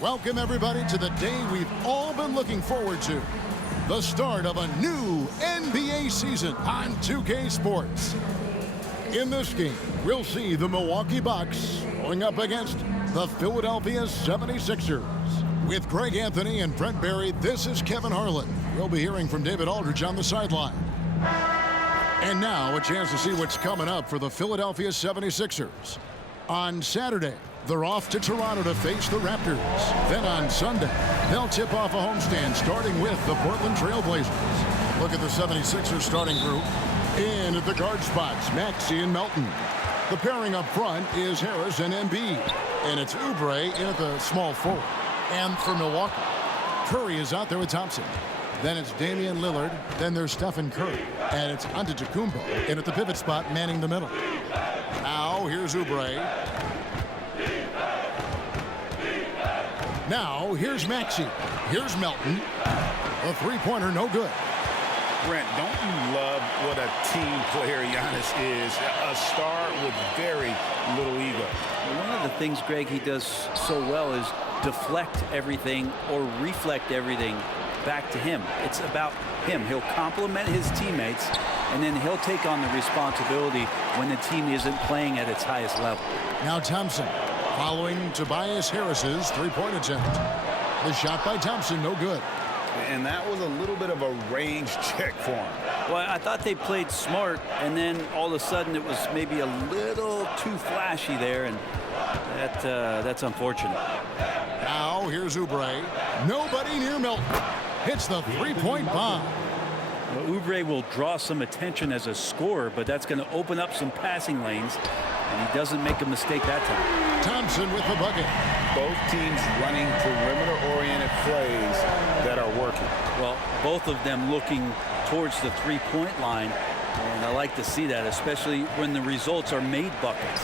Welcome, everybody, to the day we've all been looking forward to. The start of a new NBA season on 2K Sports. In this game, we'll see the Milwaukee Bucks going up against the Philadelphia 76ers. With Greg Anthony and Brent Barry, this is Kevin Harlan. You'll be hearing from David Aldridge on the sideline. And now, a chance to see what's coming up for the Philadelphia 76ers. On Saturday, they're off to Toronto to face the Raptors. Then on Sunday, they'll tip off a homestand starting with the Portland Trail Blazers. Look at the 76ers starting group. In at the guard spots, Maxey and Melton. The pairing up front is Harris and Embiid. And it's Oubre in at the small forward. And for Milwaukee, Curry is out there with Thompson. Then it's Damian Lillard. Then there's Stephen Curry. And it's Antetokounmpo in at the pivot spot, manning the middle. Now, here's Oubre. Now, here's Maxey. Here's Melton. The three-pointer, no good. Brent, don't you love what a team player Giannis is? A star with very little ego. One of the things, Greg, he does so well is deflect everything or reflect everything back to him. It's about him. He'll compliment his teammates, and then he'll take on the responsibility when the team isn't playing at its highest level. Now Thompson following Tobias Harris's three-point attempt. The shot by Thompson, no good. And that was a little bit of a range check for him. Well, I thought they played smart, and then all of a sudden it was maybe a little too flashy there, and that's unfortunate. Now here's Oubre. Nobody near Melton. Hits the three-point bomb. Well, Oubre will draw some attention as a scorer, but that's going to open up some passing lanes, and he doesn't make a mistake that time. Thompson with the bucket. Both teams running perimeter-oriented plays that are working. Well, both of them looking towards the three-point line, and I like to see that, especially when the results are made buckets.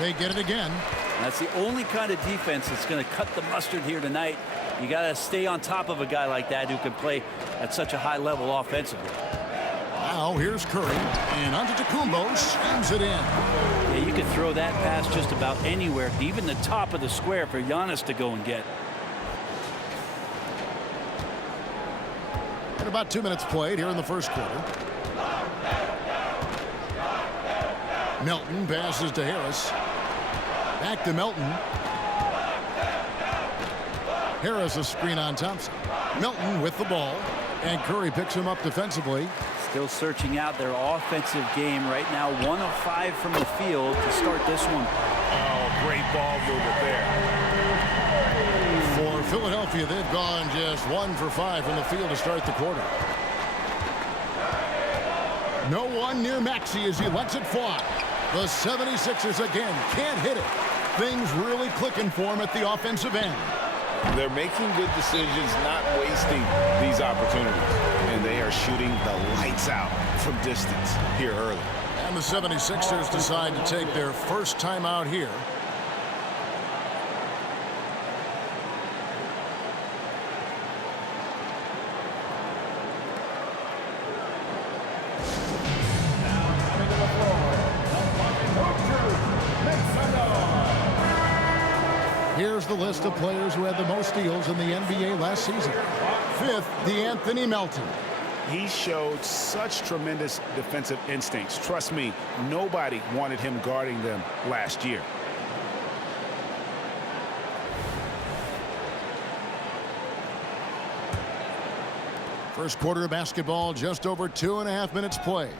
They get it again. And that's the only kind of defense that's going to cut the mustard here tonight. You got to stay on top of a guy like that who can play at such a high level offensively. Now here's Curry, and Antetokounmpo slams it in. Yeah, you can throw that pass just about anywhere, even the top of the square for Giannis to go and get. And about 2 minutes played here in the first quarter. Melton passes to Harris. Back to Melton. Harris a screen on Thompson. Melton with the ball, and Curry picks him up defensively. Still searching out their offensive game right now. 1 of 5 from the field to start this one. Oh, great ball movement there. For Philadelphia, they've gone just 1 for 5 from the field to start the quarter. No one near Maxey as he lets it fly. The 76ers again can't hit it. Things really clicking for him at the offensive end. They're making good decisions, not wasting these opportunities. And they are shooting the lights out from distance here early. And the 76ers decide to take their first time out here. Here's the list of players who had the most steals in the NBA last season. 5th, De'Anthony Melton. He showed such tremendous defensive instincts. Trust me, nobody wanted him guarding them last year. First quarter of basketball, just over 2.5 minutes played.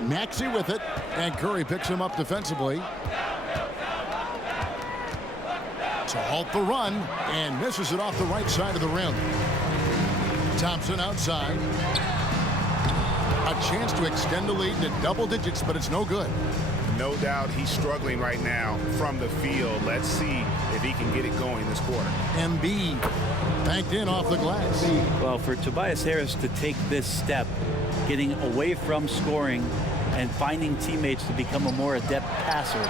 Maxey with it, and Curry picks him up defensively. To halt the run, and misses it off the right side of the rim. Thompson outside. A chance to extend the lead to double digits, but it's no good. No doubt he's struggling right now from the field. Let's see if he can get it going this quarter. Embiid banked in off the glass. Well, for Tobias Harris to take this step, getting away from scoring and finding teammates to become a more adept passer,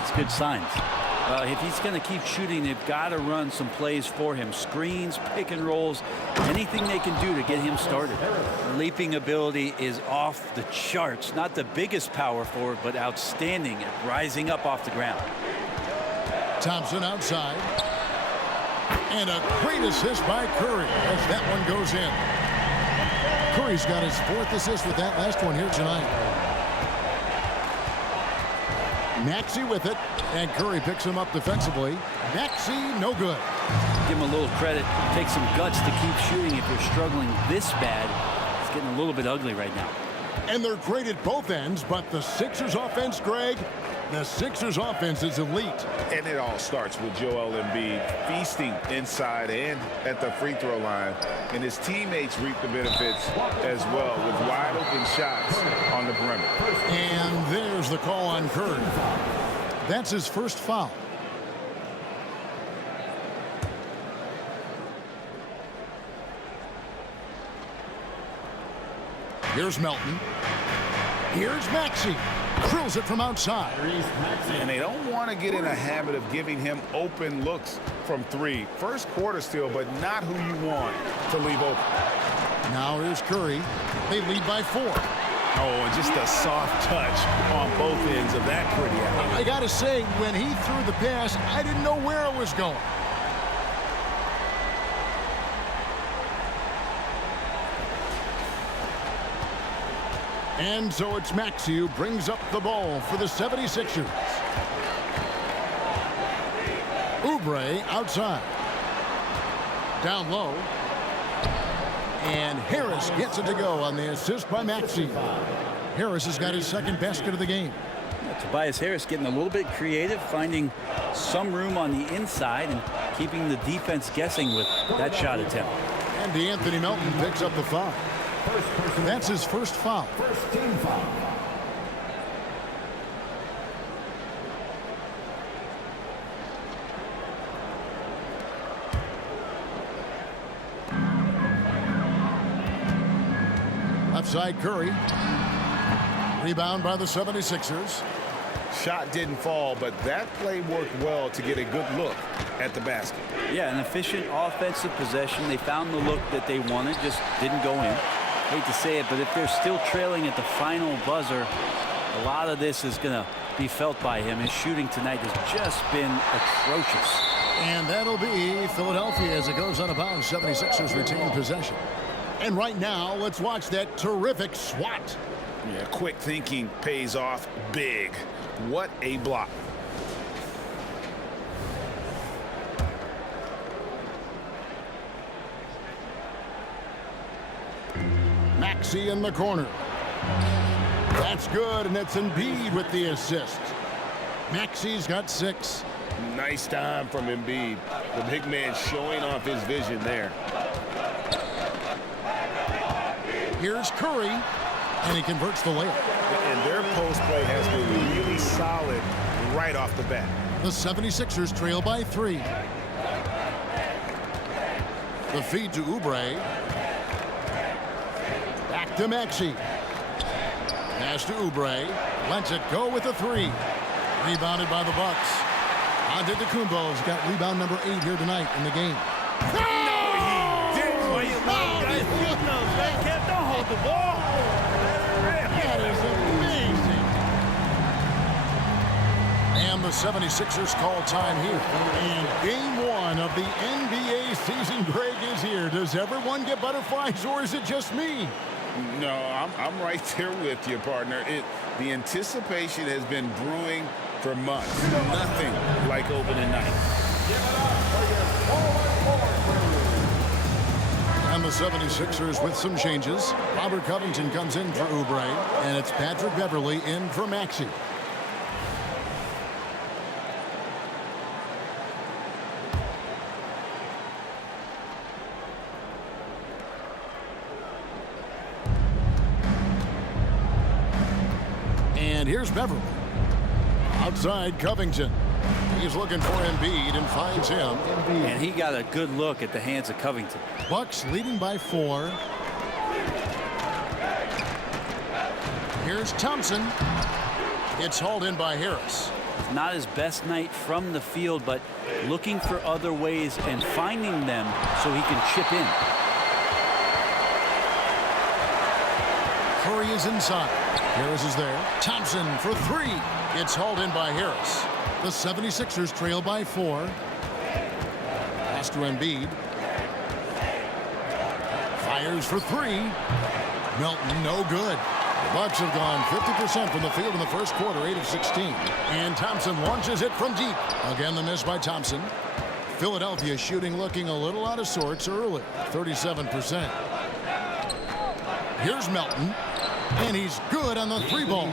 it's good signs. If he's going to keep shooting, they've got to run some plays for him. Screens, pick and rolls, anything they can do to get him started. Leaping ability is off the charts. Not the biggest power forward, but outstanding at rising up off the ground. Thompson outside. And a great assist by Curry as that one goes in. Curry's got his 4th assist with that last one here tonight. Maxey with it, and Curry picks him up defensively. Maxey, no good. Give him a little credit. Take some guts to keep shooting if you're struggling this bad. It's getting a little bit ugly right now. And they're great at both ends, but the Sixers offense, Greg, the Sixers offense is elite. And it all starts with Joel Embiid feasting inside and at the free throw line. And his teammates reap the benefits as well with wide open shots on the perimeter. And there's the call on Curry. That's his first foul. Here's Melton. Here's Maxey. Drills it from outside. And they don't want to get in a habit of giving him open looks from 3. First quarter still, but not who you want to leave open. Now here's Curry. They lead by 4. Oh, and just a soft touch on both ends of that pretty alley. I got to say, when he threw the pass, I didn't know where it was going. And so it's Maxey who brings up the ball for the 76ers. Oubre outside. Down low. And Harris gets it to go on the assist by Maxey. Harris has got his 2nd basket of the game. Tobias Harris getting a little bit creative, finding some room on the inside and keeping the defense guessing with that shot attempt. And DeAnthony Melton picks up the foul. That's his first foul. First team foul. Left side Curry. Rebound by the 76ers. Shot didn't fall, but that play worked well to get a good look at the basket. Yeah, an efficient offensive possession. They found the look that they wanted, just didn't go in. Hate to say it, but if they're still trailing at the final buzzer, a lot of this is going to be felt by him. His shooting tonight has just been atrocious. And that'll be Philadelphia as it goes out of bounds. 76ers retain possession. And right now, let's watch that terrific swat. Yeah, quick thinking pays off big. What a block. Maxey in the corner. That's good, and it's Embiid with the assist. Maxey's got 6. Nice time from Embiid. The big man showing off his vision there. Here's Curry, and he converts the layup. And their post play has been really solid right off the bat. The 76ers trail by 3. The feed to Oubre. Back to Maxey. Pass to Oubre. Lets it go with a 3. Rebounded by the Bucks. Antetokounmpo's got rebound number 8 here tonight in the game. Don't hold the ball. That is amazing. And the 76ers call time here. And game 1 of the NBA season, Greg, is here. Does everyone get butterflies, or is it just me? No, I'm right there with you, partner. The anticipation has been brewing for months. Nothing like opening night. And the 76ers with some changes. Robert Covington comes in for Oubre, and it's Patrick Beverley in for Maxey. And here's Beverley. Outside Covington. He's looking for Embiid and finds him. And he got a good look at the hands of Covington. Bucks leading by 4. Here's Thompson. It's hauled in by Harris. Not his best night from the field, but looking for other ways and finding them so he can chip in. Curry is inside. Harris is there. Thompson for three. It's hauled in by Harris. The 76ers trail by 4. Pass to Embiid. Fires for 3. Melton, no good. The Bucks have gone 50% from the field in the first quarter, 8 of 16. And Thompson launches it from deep. Again, the miss by Thompson. Philadelphia shooting looking a little out of sorts early, 37%. Here's Melton, and he's good on the 3-ball.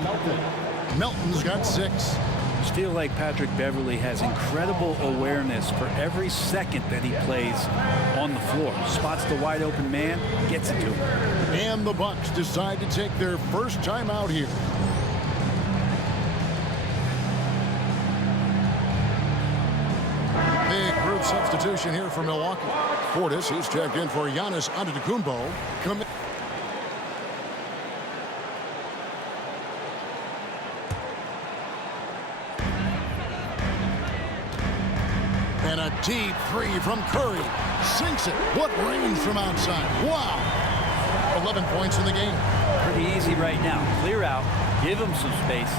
Melton's got 6. I feel like Patrick Beverley has incredible awareness for every second that he plays on the floor. Spots the wide open man, gets it to him. And the Bucks decide to take their first time out here. Big group substitution here for Milwaukee. Portis, he's checked in for Giannis Antetokounmpo. And a deep 3 from Curry. Sinks it. What range from outside. Wow. 11 points in the game. Pretty easy right now. Clear out, give him some space,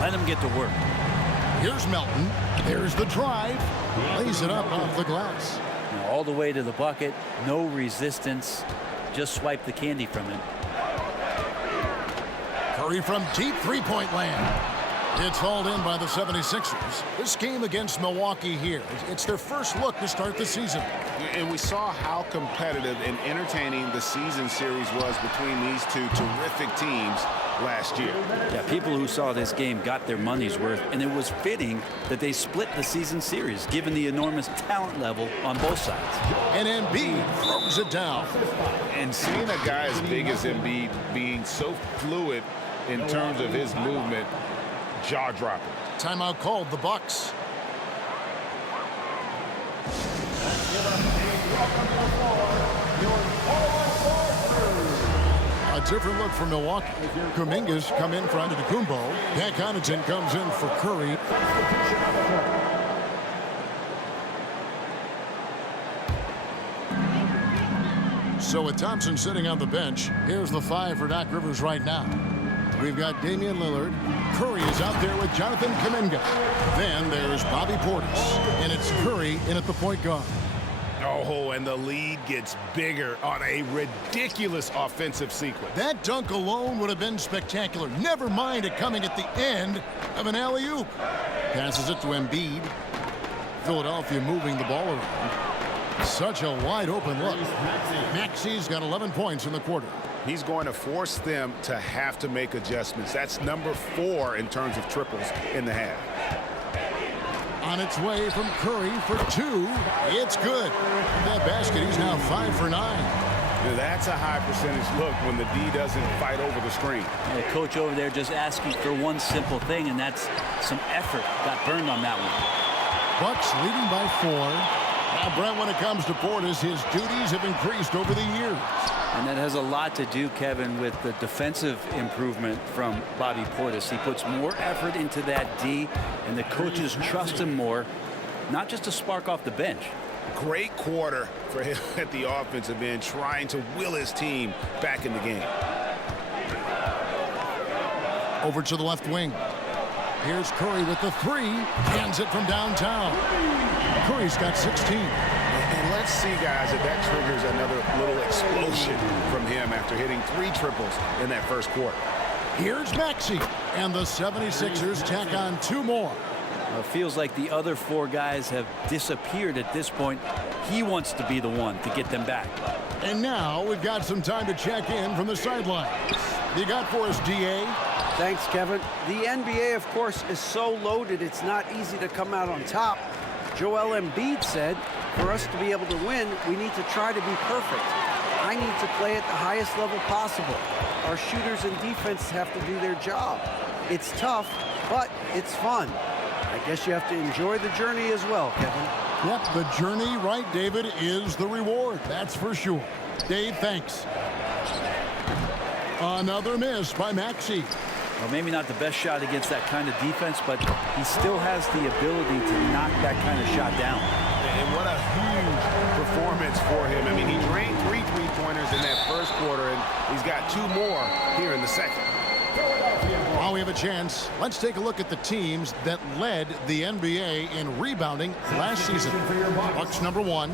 let him get to work. Here's Melton. There's the drive. Lays it up off the glass. All the way to the bucket. No resistance. Just swipe the candy from him. Curry from deep 3-point land. It's hauled in by the 76ers. This game against Milwaukee here, it's their first look to start the season. And we saw how competitive and entertaining the season series was between these two terrific teams last year. Yeah, people who saw this game got their money's worth, and it was fitting that they split the season series, given the enormous talent level on both sides. And Embiid throws it down. And seeing a guy as big as Embiid being so fluid in terms of his movement, jaw-dropping. Timeout called, the Bucks. A different look for Milwaukee. Kuminga's come in for Antetokounmpo. Pat Connaughton comes in for Curry. So with Thompson sitting on the bench, here's the 5 for Doc Rivers right now. We've got Damian Lillard. Curry is out there with Jonathan Kuminga. Then there's Bobby Portis. And it's Curry in at the point guard. Oh, and the lead gets bigger on a ridiculous offensive sequence. That dunk alone would have been spectacular. Never mind it coming at the end of an alley-oop. Passes it to Embiid. Philadelphia moving the ball around. Such a wide open look. Maxi's got 11 points in the quarter. He's going to force them to have to make adjustments. That's number 4 in terms of triples in the half. On its way from Curry for 2. It's good. That basket, he's now 5 for 9. That's a high percentage look when the D doesn't fight over the screen. The coach over there just asking for one simple thing, and that's some effort. Got burned on that one. Bucks leading by 4. Now, Brent, when it comes to Portis, his duties have increased over the years. And that has a lot to do, Kevin, with the defensive improvement from Bobby Portis. He puts more effort into that D, and the coaches trust him more, not just to spark off the bench. Great quarter for him at the offensive end, trying to will his team back in the game. Over to the left wing. Here's Curry with the 3. Hands it from downtown. Curry's got 16. And let's see, guys, if that triggers another little explosion from him after hitting 3 triples in that first quarter. Here's Maxey. And the 76ers tack on 2 more. It feels like the other 4 guys have disappeared at this point. He wants to be the one to get them back. And now we've got some time to check in from the sidelines. You got for us, D.A.? Thanks, Kevin. The NBA, of course, is so loaded, it's not easy to come out on top. Joel Embiid said, for us to be able to win, we need to try to be perfect. I need to play at the highest level possible. Our shooters and defense have to do their job. It's tough, but it's fun. I guess you have to enjoy the journey as well, Kevin. Yep, the journey, right, David, is the reward. That's for sure. Dave, thanks. Another miss by Maxey. Well, maybe not the best shot against that kind of defense, but he still has the ability to knock that kind of shot down. And And what a huge performance for him. I mean, he drained 3 3-pointers in that first quarter, and he's got 2 more here in the second. While we have a chance, let's take a look at the teams that led the NBA in rebounding last season. Bucks number 1.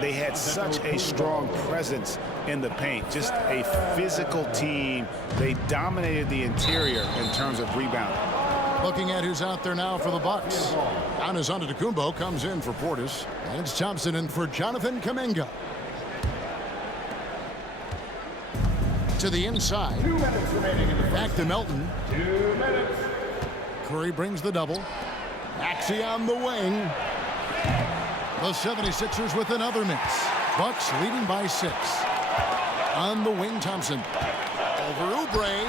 They had such a strong presence in the paint, just a physical team. They dominated the interior in terms of rebounding. Looking at who's out there now for the Bucks. Giannis Antetokounmpo comes in for Portis. And it's Thompson in for Jonathan Kuminga. To the inside. 2 minutes remaining. Back to Melton. 2 minutes. Curry brings the double. Maxey on the wing. The 76ers with another miss. Bucks leading by 6. On the wing, Thompson. Over Oubre.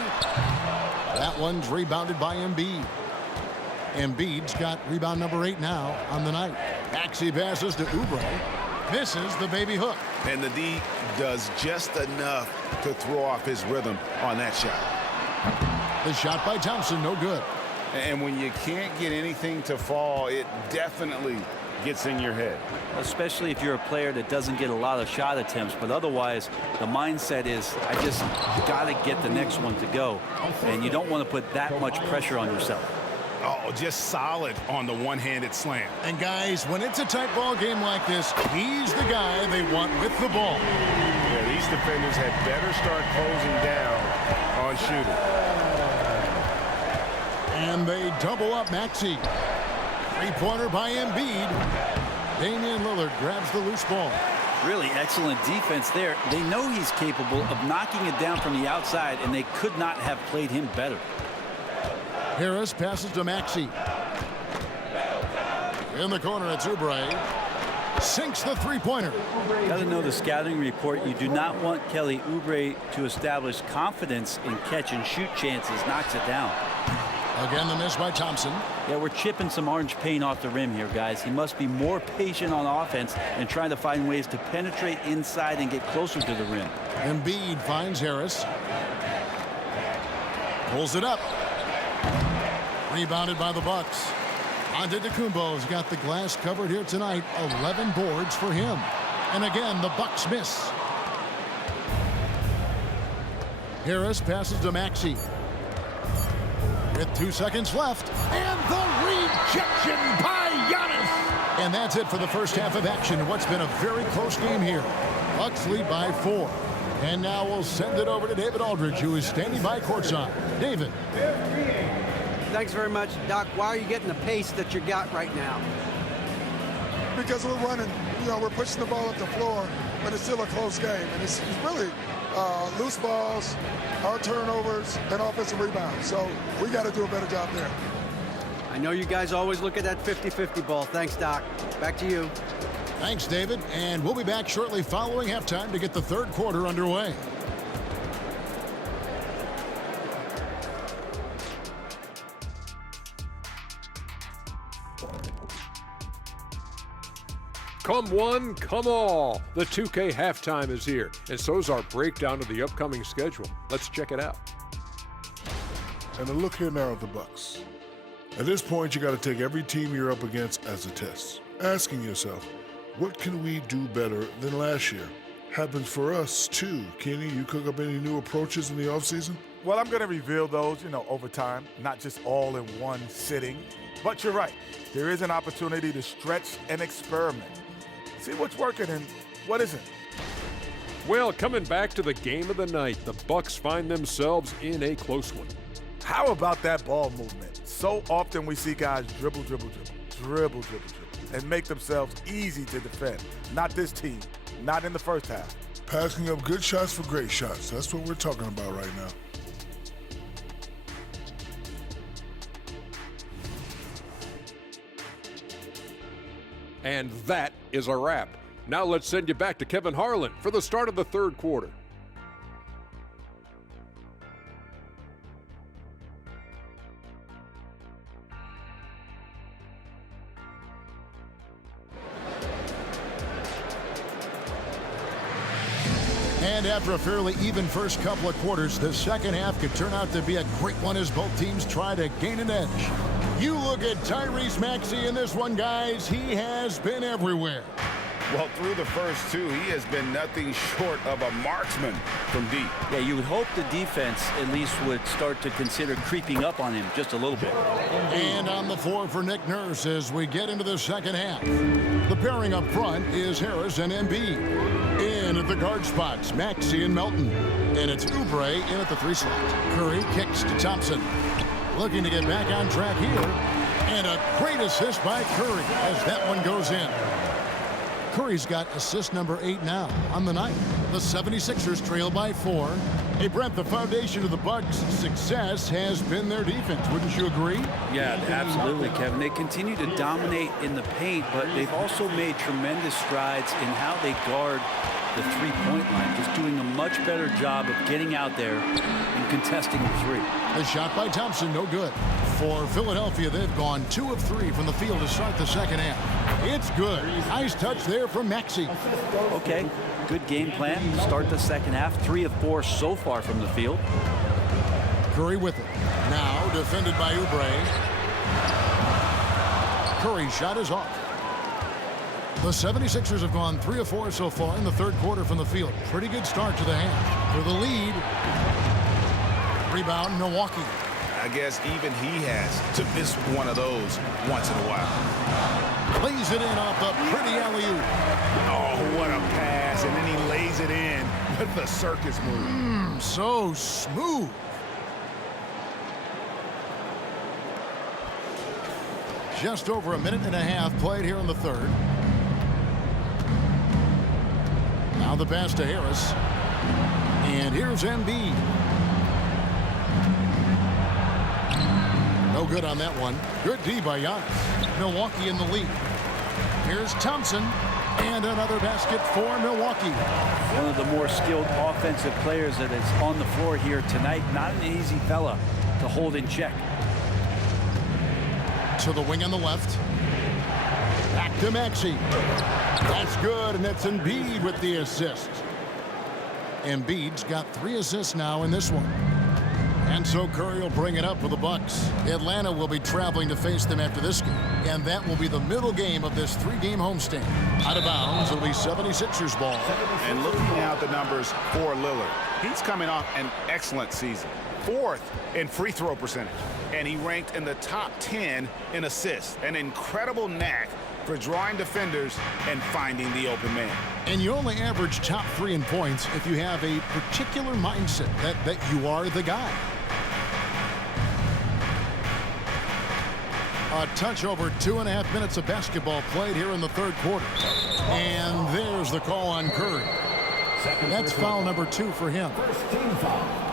That one's rebounded by Embiid. Embiid's got rebound number 8 now on the night. Maxey passes to Oubre. Misses the baby hook. And the D does just enough to throw off his rhythm on that shot. The shot by Thompson, no good. And when you can't get anything to fall, it definitely gets in your head. Especially if you're a player that doesn't get a lot of shot attempts, but otherwise the mindset is I just got to get the next one to go, and you don't want to put that much pressure on yourself. Oh, just solid on the one-handed slam. And guys, when it's a tight ball game like this, he's the guy they want with the ball. Yeah, these defenders had better start closing down on shooting. And they double up Maxey. 3-pointer by Embiid. Damian Lillard grabs the loose ball. Really excellent defense there. They know he's capable of knocking it down from the outside, and they could not have played him better. Harris passes to Maxey. In the corner, it's Oubre. Sinks the 3-pointer. Got to know the scouting report. You do not want Kelly Oubre to establish confidence in catch and shoot chances. Knocks it down. Again, the miss by Thompson. Yeah, we're chipping some orange paint off the rim here, guys. He must be more patient on offense and trying to find ways to penetrate inside and get closer to the rim. Embiid finds Harris. Pulls it up. Rebounded by the Bucks. Antetokounmpo's got the glass covered here tonight. 11 boards for him. And again, the Bucks miss. Harris passes to Maxey. With 2 seconds left. And the rejection by Giannis. And that's it for the first half of action. What's been a very close game here. Bucks lead by 4. And now we'll send it over to David Aldridge, who is standing by courtside. David. Thanks very much, Doc. Why are you getting the pace that you got right now? Because we're running, we're pushing the ball up the floor, but it's still a close game. And it's really loose balls, our turnovers, and offensive rebounds. So we got to do a better job there. I know you guys always look at that 50-50 ball. Thanks, Doc. Back to you. Thanks, David. And we'll be back shortly following halftime to get the third quarter underway. Come one, come all. The 2K halftime is here, and so is our breakdown of the upcoming schedule. Let's check it out. And a look here now at the Bucks. At this point, you got to take every team you're up against as a test, asking yourself, what can we do better than last year? Happens for us too. Kenny, you cook up any new approaches in the offseason? Well, I'm going to reveal those, over time, not just all in one sitting. But you're right. There is an opportunity to stretch and experiment. See what's working and what isn't. Well, coming back to the game of the night, the Bucks find themselves in a close one. How about that ball movement? So often we see guys dribble, and make themselves easy to defend. Not this team, not in the first half. Passing up good shots for great shots. That's what we're talking about right now. And that is a wrap. Now let's send you back to Kevin Harlan for the start of the third quarter. And after a fairly even first couple of quarters, the second half could turn out to be a great one as both teams try to gain an edge. You look at Tyrese Maxey in this one, guys. He has been everywhere. Well, through the first two, he has been nothing short of a marksman from deep. Yeah, you would hope the defense at least would start to consider creeping up on him just a little bit. And on the floor for Nick Nurse as we get into the second half. The pairing up front is Harris and Embiid. In at the guard spots, Maxey and Melton. And it's Oubre in at the 3 slot. Curry kicks to Thompson. Looking to get back on track here. And a great assist by Curry as that one goes in. Curry's got assist number 8 now on the night. The 76ers trail by 4. Hey, Brent, the foundation of the Bucks' success has been their defense. Wouldn't you agree? Yeah, absolutely, Kevin. They continue to dominate in the paint, but they've also made tremendous strides in how they guard the three-point line, just doing a much better job of getting out there and contesting the three. The shot by Thompson, no good. For Philadelphia, they've gone 2 of 3 from the field to start the second half. It's good. Nice touch there from Maxey. Okay, good game plan. Start the second half. 3 of 4 so far from the field. Curry with it. Now defended by Oubre. Curry's shot is off. The 76ers have gone 3 of 4 so far in the third quarter from the field. Pretty good start to the half. For the lead. Rebound, Milwaukee. I guess even he has to miss one of those once in a while. Lays it in off the pretty alley-oop. Oh, what a pass. And then he lays it in with the circus move. So smooth. Just over a minute and a half played here in the third. Now the pass to Harris. And here's Embiid. No good on that one. Good D by Giannis. Milwaukee in the lead. Here's Thompson. And another basket for Milwaukee. One of the more skilled offensive players that is on the floor here tonight. Not an easy fella to hold in check. To the wing on the left. Back to Maxey. That's good, and it's Embiid with the assist. Embiid's got 3 assists now in this one. And so Curry will bring it up for the Bucks. Atlanta will be traveling to face them after this game. And that will be the middle game of this 3-game homestand. Out of bounds, it'll be 76ers ball. And looking now at the numbers for Lillard, he's coming off an excellent season. 4th in free throw percentage. And he ranked in the top 10 in assists. An incredible knack for drawing defenders and finding the open man. And you only average top 3 in points if you have a particular mindset that you are the guy. A touch over 2.5 minutes of basketball played here in the third quarter. And there's the call on Curry. That's foul number 2 for him. First team foul.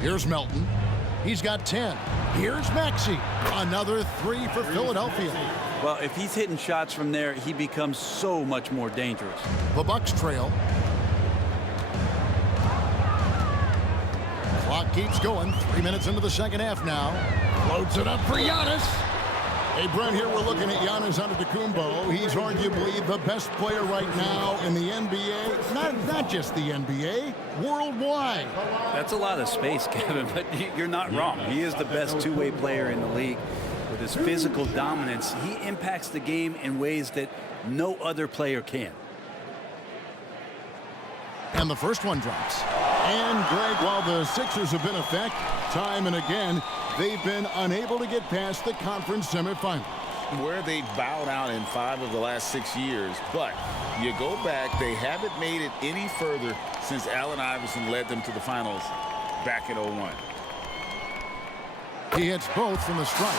Here's Melton. He's got 10. Here's Maxey. Another 3 for Philadelphia. Well, if he's hitting shots from there, he becomes so much more dangerous. The Bucks trail. Clock keeps going. 3 minutes into the second half now. Loads it up for Giannis. Hey, Brent, here we're looking at Giannis Antetokounmpo. He's arguably the best player right now in the NBA. Not just the NBA, worldwide. That's a lot of space, Kevin, but you're not wrong. He is the best two-way player in the league. With his physical dominance, he impacts the game in ways that no other player can. And the first one drops. And, Greg, while the Sixers have been effective time and again, they've been unable to get past the conference semifinals. Where they've bowed out in 5 of the last 6 years. But you go back, they haven't made it any further since Allen Iverson led them to the finals back in 01. He hits both from the stripe.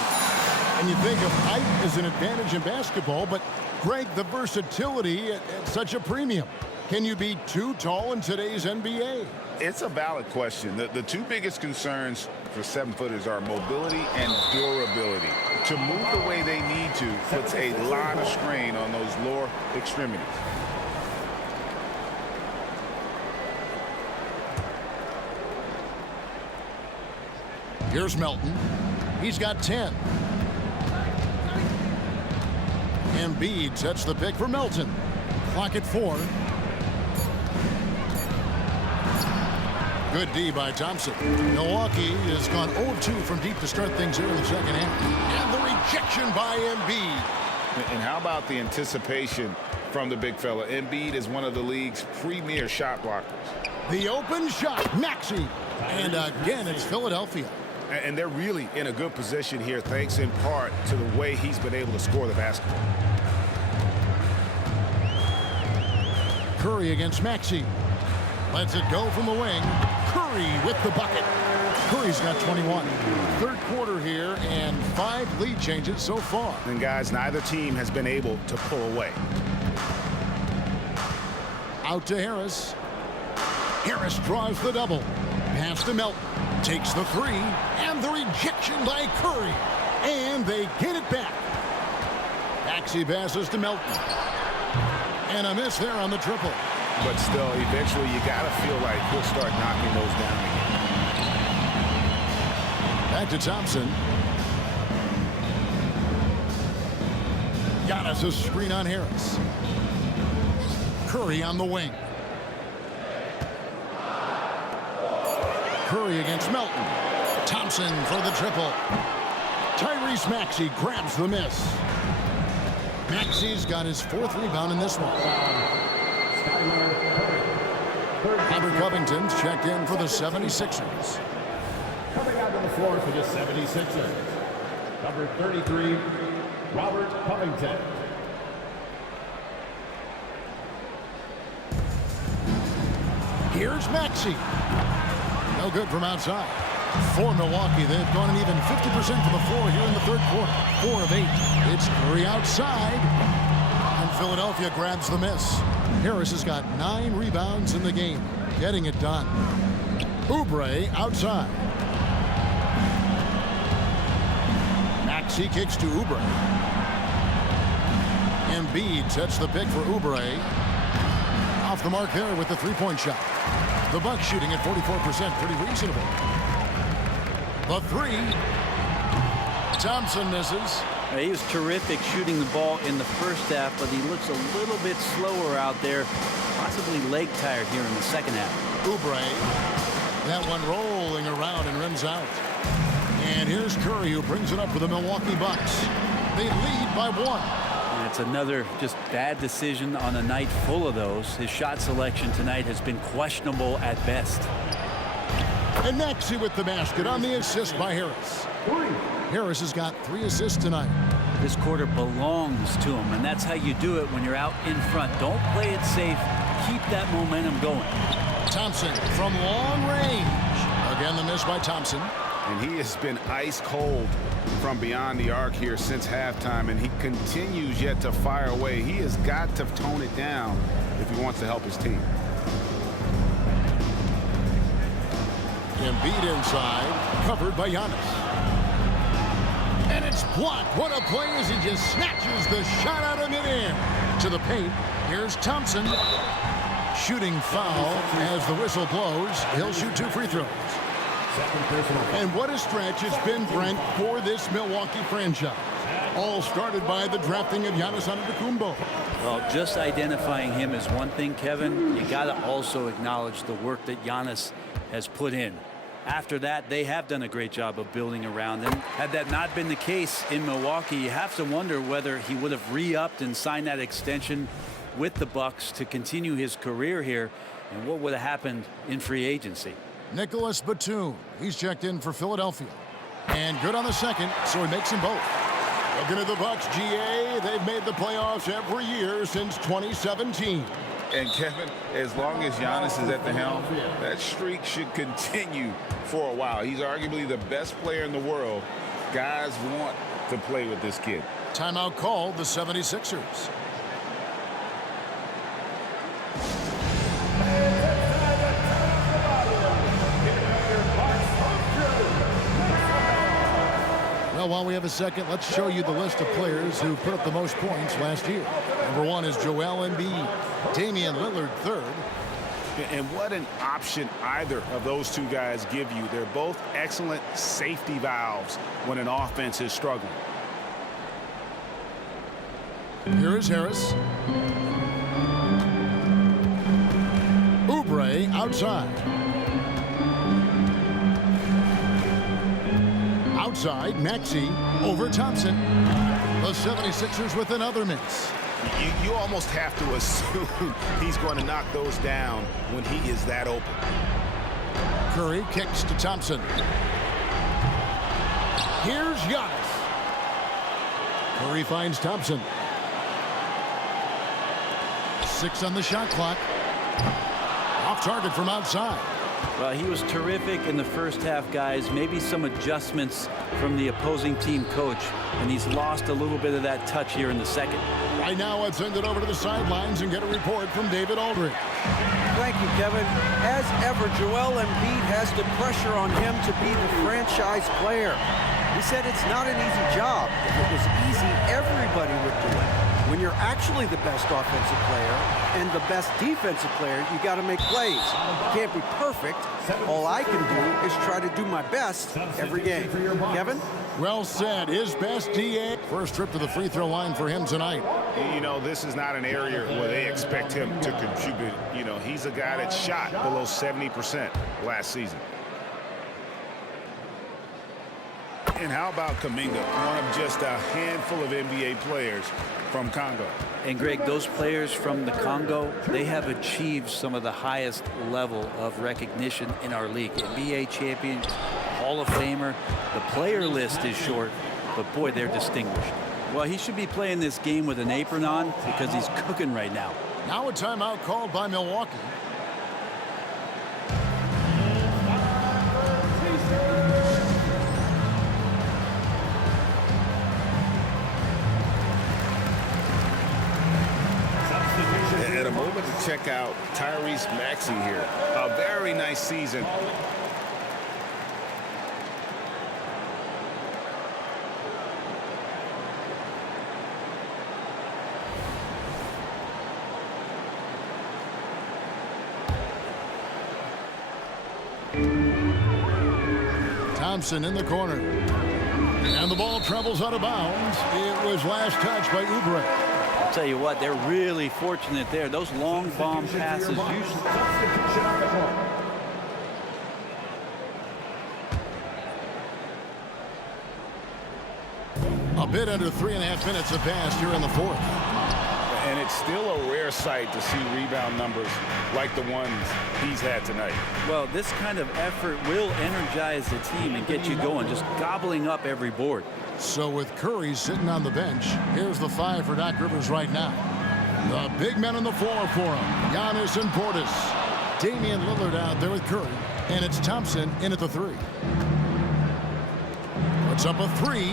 And you think of height as an advantage in basketball, but, Greg, the versatility at such a premium. Can you be too tall in today's NBA? It's a valid question. The 2 biggest concerns for 7-footers are mobility and durability. To move the way they need to puts a lot of strain on those lower extremities. Here's Melton. He's got 10. Embiid sets the pick for Melton. Clock at 4. Good D by Thompson. Milwaukee has gone 0-2 from deep to start things here in the second half. And the rejection by Embiid. And how about the anticipation from the big fella? Embiid is one of the league's premier shot blockers. The open shot, Maxey. And again, it's Philadelphia. And they're really in a good position here, thanks in part to the way he's been able to score the basketball. Curry against Maxey. Lets it go from the wing. Curry with the bucket. Curry's got 21. Third quarter here and 5 lead changes so far. And guys, neither team has been able to pull away. Out to Harris. Harris draws the double. Pass to Melton. Takes the 3. And the rejection by Curry. And they get it back. Maxey passes to Melton. And a miss there on the triple. But still, eventually you got to feel like he'll start knocking those down again. Back to Thompson. Giannis a screen on Harris. Curry on the wing. Curry against Melton. Thompson for the triple. Tyrese Maxey grabs the miss. Maxey's got his 4th rebound in this one. Robert Covington's checked in for the 76ers. Coming out to the floor for the 76ers, number 33, Robert Covington. Here's Maxey. No good from outside. For Milwaukee, they've gone an even 50% from the floor here in the third quarter. 4 of 8. It's Curry outside. And Philadelphia grabs the miss. Harris has got 9 rebounds in the game, getting it done. Oubre outside. Maxey kicks to Oubre. Embiid sets the pick for Oubre. Off the mark there with the 3-point shot. The Bucks shooting at 44%, pretty reasonable. The 3. Thompson misses. He was terrific shooting the ball in the first half, but he looks a little bit slower out there, possibly leg tired here in the second half. Oubre. That one rolling around and rims out. And here's Curry, who brings it up for the Milwaukee Bucks. They lead by 1. And it's another just bad decision on a night full of those. His shot selection tonight has been questionable at best. And Maxey with the basket on the assist by Harris. Harris has got 3 assists tonight. This quarter belongs to him, and that's how you do it when you're out in front. Don't play it safe. Keep that momentum going. Thompson from long range. Again, the miss by Thompson. And he has been ice cold from beyond the arc here since halftime, and he continues yet to fire away. He has got to tone it down if he wants to help his team. Embiid inside, covered by Giannis. And it's blocked. What a play as he just snatches the shot out of midair. To the paint, here's Thompson. Shooting foul as the whistle blows. He'll shoot 2 free throws. And what a stretch it's been, Brent, for this Milwaukee franchise. All started by the drafting of Giannis Antetokounmpo. Well, just identifying him is one thing, Kevin. You got to also acknowledge the work that Giannis has put in. After that, they have done a great job of building around him. Had that not been the case in Milwaukee, you have to wonder whether he would have re-upped and signed that extension with the Bucks to continue his career here, and what would have happened in free agency. Nicholas Batum, he's checked in for Philadelphia. And good on the second, so he makes them both. Looking at the Bucks, GA, they've made the playoffs every year since 2017. And Kevin, as long as Giannis is at the helm, that streak should continue for a while. He's arguably the best player in the world. Guys want to play with this kid. Timeout called, the 76ers. Well, while we have a second, let's show you the list of players who put up the most points last year. Number 1 is Joel Embiid. Damian Lillard, 3rd. And what an option either of those two guys give you. They're both excellent safety valves when an offense is struggling. Here is Harris. Oubre outside. Outside, Maxey over Thompson. The 76ers with another miss. You almost have to assume he's going to knock those down when he is that open. Curry kicks to Thompson. Here's Giannis. Curry finds Thompson. 6 on the shot clock. Off target from outside. Well, he was terrific in the first half, guys. Maybe some adjustments from the opposing team coach, and he's lost a little bit of that touch here in the second. Right now, let's send it over to the sidelines and get a report from David Aldridge. Thank you, Kevin. As ever, Joel Embiid has the pressure on him to be the franchise player. He said it's not an easy job. If it was easy, everybody would do it. When you're actually the best offensive player and the best defensive player, you got to make plays. You can't be perfect. All I can do is try to do my best every game. Kevin? Well said. His best DA. First trip to the free throw line for him tonight. You know, this is not an area where they expect him to contribute. You know, he's a guy that shot below 70% last season. And how about Kuminga, one of just a handful of NBA players from Congo? And Greg, those players from the Congo, they have achieved some of the highest level of recognition in our league. NBA champions, Hall of Famer. The player list is short, but boy, they're distinguished. Well, he should be playing this game with an apron on because he's cooking right now. Now a timeout called by Milwaukee. And a moment to check out Tyrese Maxey here. A very nice season. Thompson in the corner. And the ball travels out of bounds. It was last touched by Oubre. I'll tell you what, they're really fortunate there. Those long bomb passes usually... A bit under 3.5 minutes have passed here in the fourth. And it's still a rare sight to see rebound numbers like the ones he's had tonight. Well, this kind of effort will energize the team and get you going, just gobbling up every board. So with Curry sitting on the bench, here's the 5 for Doc Rivers right now. The big men on the floor for him, Giannis and Portis. Damian Lillard out there with Curry, and it's Thompson in at the 3. Puts up a 3,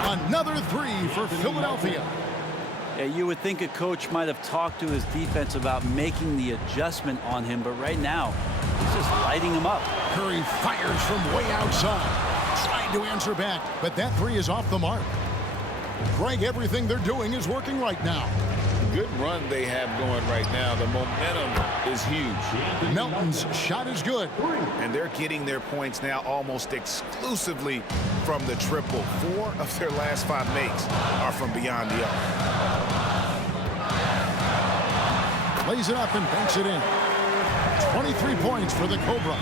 another 3 for Philadelphia. Yeah, you would think a coach might have talked to his defense about making the adjustment on him, but right now, he's just lighting him up. Curry fires from way outside. Trying to answer back, but that 3 is off the mark. Greg, everything they're doing is working right now. Good run they have going right now. The momentum is huge. Melton's shot is good. And they're getting their points now almost exclusively from the triple. 4 of their last 5 makes are from beyond the arc. Lays it up and banks it in. 23 points for the Cobra.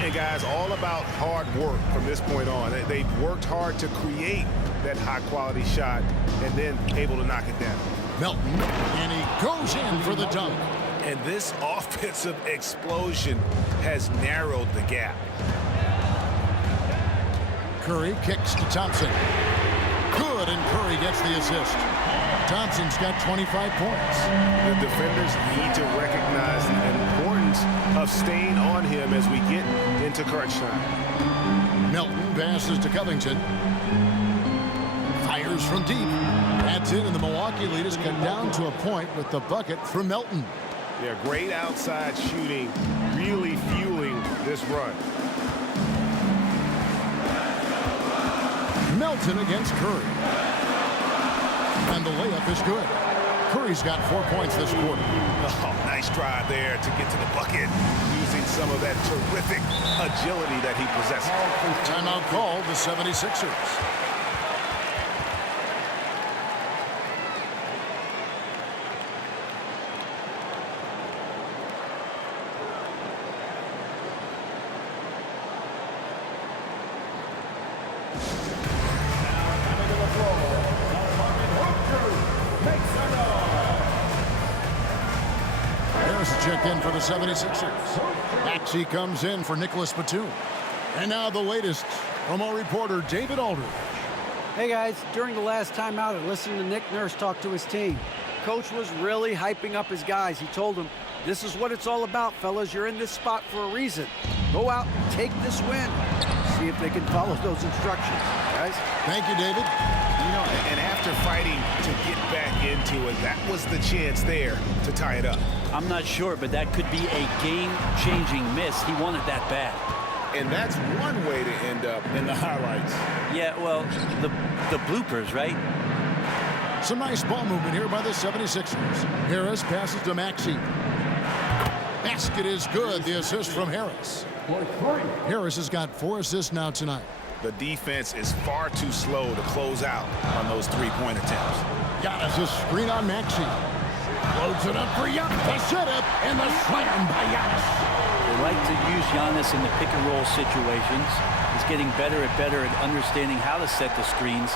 And guys, all about hard work from this point on. They've worked hard to create that high-quality shot and then able to knock it down. Melton, and he goes in for the dunk. And this offensive explosion has narrowed the gap. Curry kicks to Thompson. Good, and Curry gets the assist. Thompson's got 25 points. The defenders need to recognize the importance of staying on him as we get into crunch time. Melton passes to Covington. Fires from deep. That's it, and the Milwaukee lead is cut down to a point with the bucket from Melton. Yeah, great outside shooting, really fueling this run. Melton against Curry. And the layup is good. Curry's got 4 points this quarter. Oh, nice drive there to get to the bucket, using some of that terrific agility that he possesses. Timeout called the 76ers. checked in for the 76ers. Maxey comes in for Nicholas Batum. And now the latest from our reporter, David Aldridge. Hey guys, during the last timeout, I listened to Nick Nurse talk to his team. Coach was really hyping up his guys. He told them, this is what it's all about, fellas. You're in this spot for a reason. Go out and take this win. See if they can follow those instructions, guys. Thank you, David. You know, and after fighting to get back into it, that was the chance there to tie it up. I'm not sure, but that could be a game-changing miss. He wanted that bad. And that's one way to end up in the highlights. Yeah, well, the bloopers, right? Some nice ball movement here by the 76ers. Harris passes to Maxey. Basket is good. The assist from Harris. Harris has got 4 assists now tonight. The defense is far too slow to close out on those three-point attempts. Giannis a screen on Maxey. Loads it up for Giannis. The setup and the slam by Giannis. They like to use Giannis in the pick-and-roll situations. He's getting better at understanding how to set the screens.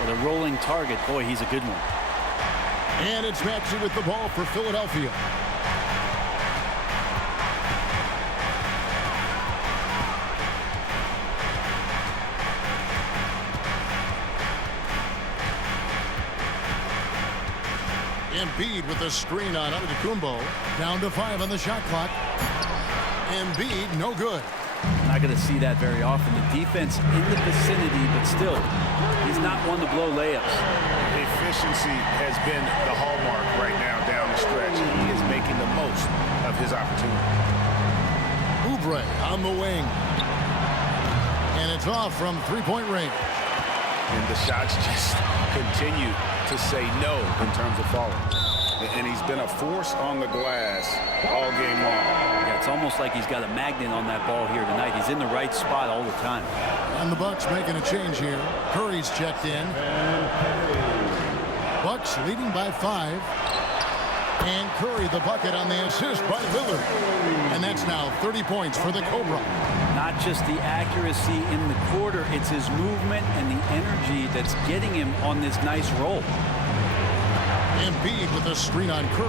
With a rolling target, boy, he's a good one. And it's Maxey with the ball for Philadelphia. Embiid with the screen on Antetokounmpo. Down to 5 on the shot clock. Embiid, no good. Not going to see that very often. The defense in the vicinity, but still, he's not one to blow layups. Efficiency has been the hallmark right now down the stretch. He is making the most of his opportunity. Oubre on the wing. And it's off from three-point range. And the shots just continue to say no in terms of falling. And he's been a force on the glass all game long. Yeah, it's almost like he's got a magnet on that ball here tonight. He's in the right spot all the time. And the Bucks making a change here. Curry's checked in. Bucks leading by 5. And Curry the bucket on the assist by Lillard. And that's now 30 points for the Cobra. Not just the accuracy in the quarter, it's his movement and the energy that's getting him on this nice roll. Embiid with a screen on Curry.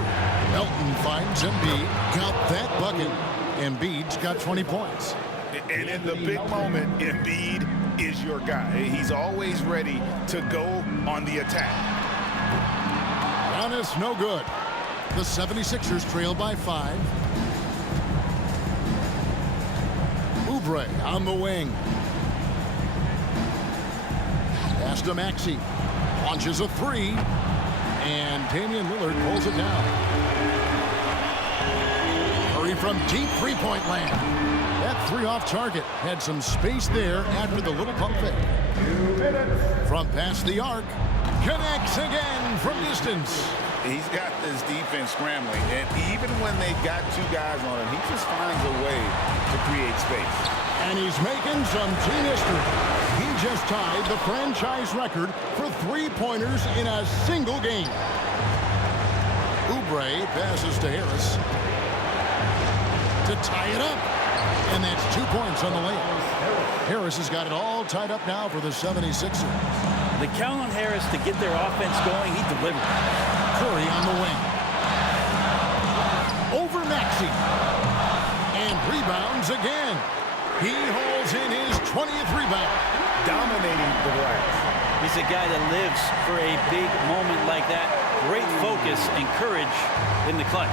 Melton finds Embiid. Got that bucket. Embiid's got 20 points. And in the big moment, Embiid is your guy. He's always ready to go on the attack. Giannis, no good. The 76ers trail by 5. Oubre on the wing. Pass to Maxey. Launches a 3. And Damian Lillard pulls it down. Curry from deep three-point land. That 3 off target. Had some space there after the little pump fake. From past the arc. Connects again from distance. He's got this defense scrambling, and even when they got 2 guys on him, he just finds a way to create space. And he's making some team history. He just tied the franchise record for 3-pointers in a single game. Oubre passes to Harris to tie it up. And that's 2 points on the layup. Harris has got it all tied up now for the 76ers. They count on Harris to get their offense going. He delivered. Curry on the wing. Over Maxey. And rebounds again. He hauls in his 20th rebound. Dominating the glass. He's a guy that lives for a big moment like that. Great focus and courage in the clutch.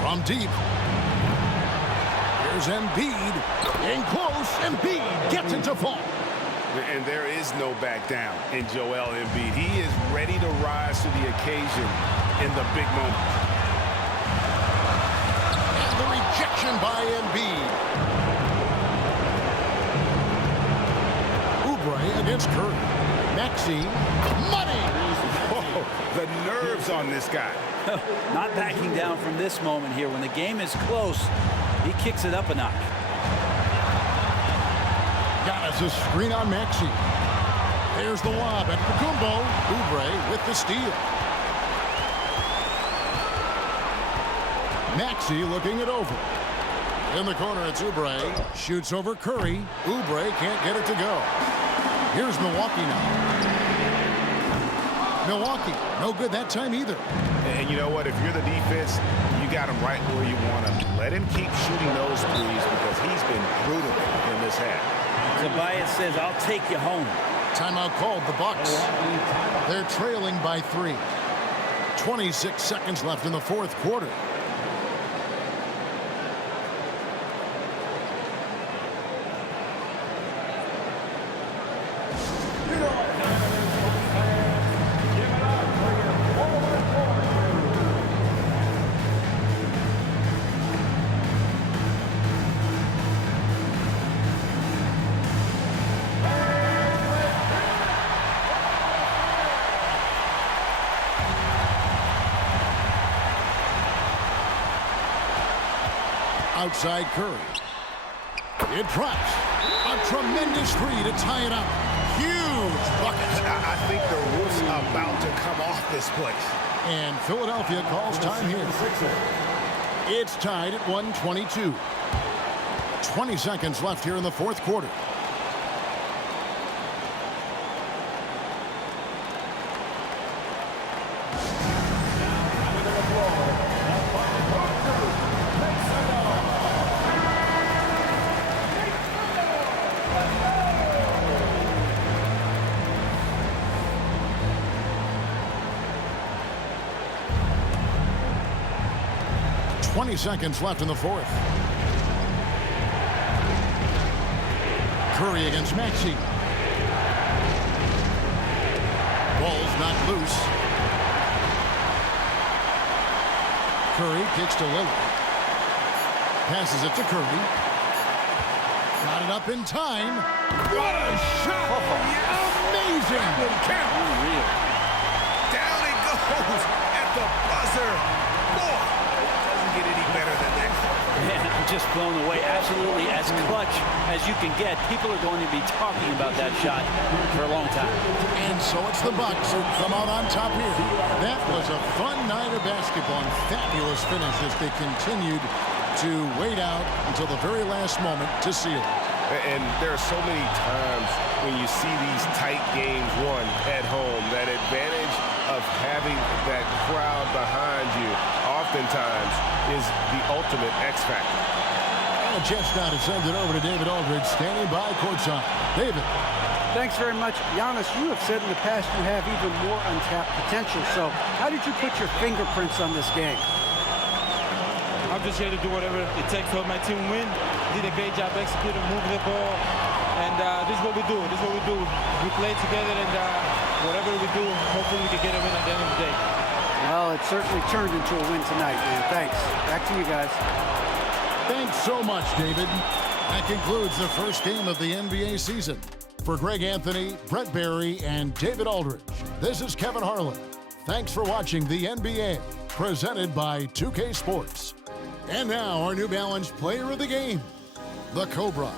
From deep. Here's Embiid. In close. Embiid gets it to fall. And there is no back down in Joel Embiid. He is ready to rise to the occasion in the big moment. And the rejection by Embiid. Oubre against Curry. Maxey. Money. Oh, the nerves on this guy. Not backing down from this moment here. When the game is close, he kicks it up a notch. Giannis a screen on Maxey. There's the lob at Antetokounmpo. Oubre with the steal. Maxey looking it over. In the corner, it's Oubre. Shoots over Curry. Oubre can't get it to go. Here's Milwaukee now. Milwaukee, no good that time either. And you know what? If you're the defense, you got him right where you want him. Let him keep shooting those threes because he's been brutal in this half. Tobias says, I'll take you home. Timeout called, the Bucks. They're trailing by 3. 26 seconds left in the fourth quarter. Outside Curry. It drops. A tremendous three to tie it up. Huge bucket. I think the roof's about to come off this place. And Philadelphia calls time here. It's tied at 122. 20 seconds left here in the fourth quarter. Seconds left in the fourth. Curry against Maxey. Ball's not loose. Curry kicks to Lillard. Passes it to Curry. Got it up in time. What a shot! Amazing! Down it goes at the buzzer. Get any better than that. Man, I'm just blown away. Absolutely as clutch as you can get. People are going to be talking about that shot for a long time. And so it's the Bucks who come out on top here. That was a fun night of basketball and fabulous finish as they continued to wait out until the very last moment to seal it. And there are so many times when you see these tight games won at home, that advantage of having that crowd behind you oftentimes is the ultimate X factor. And a chance now to send it over to David Aldridge, standing by courtside. David. Thanks very much. Giannis, you have said in the past you have even more untapped potential. So how did you put your fingerprints on this game? I'm just here to do whatever it takes to help my team win. Did a great job executing, moving the ball. And this is what we do. This is what we do. We play together, and whatever we do, hopefully we can get a win at the end of the day. Well, it certainly turned into a win tonight, man. Thanks. Back to you guys. Thanks so much, David. That concludes the first game of the NBA season. For Greg Anthony, Brett Barry, and David Aldridge, this is Kevin Harlan. Thanks for watching the NBA, presented by 2K Sports. And now our New Balance player of the game, the Cobra.